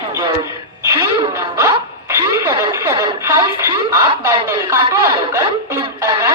passengers. Train number 37753 up Bandel Katwa local is arriving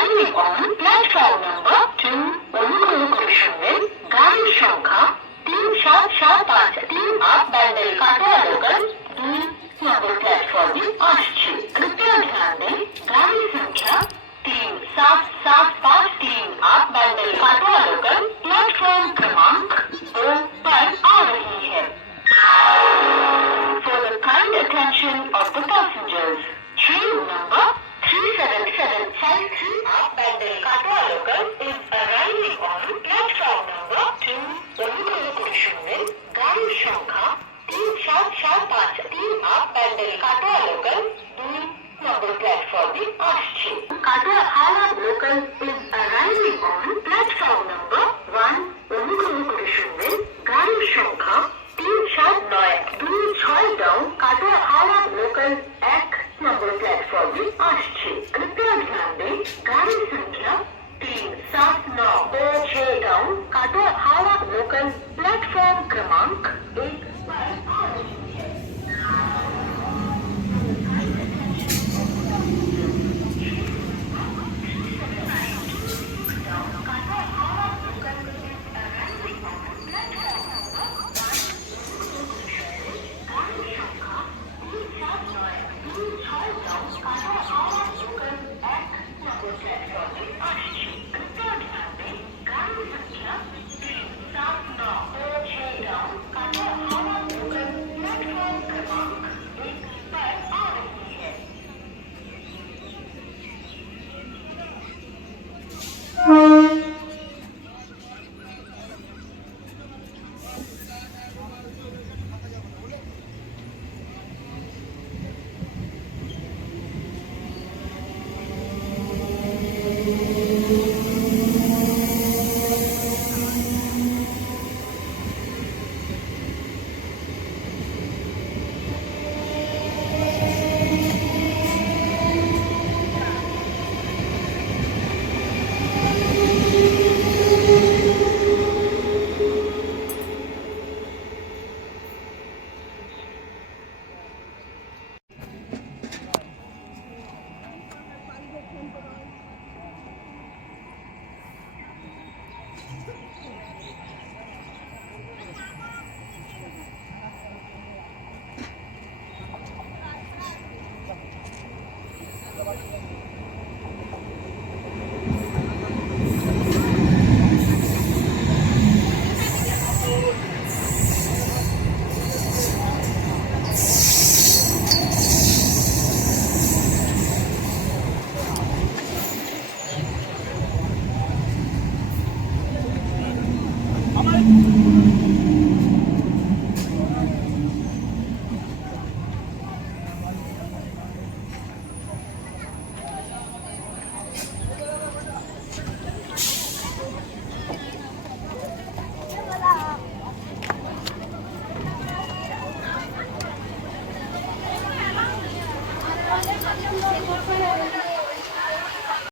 local, please now platform is Ashchi. Katarahala local is arriving on platform number 1, Umukurukurishunde, Gayu Shankha, তিন সাত নয় দুই ছয় down কাটাহারা local এক নম্বর প্ল্যাটফর্মে আসছে कृपया ध्यान दें गाड़ी संख्या तीन सात नौ दो छह डाउन काटाहारा लोकल प्लेटफॉर्म क्रमांक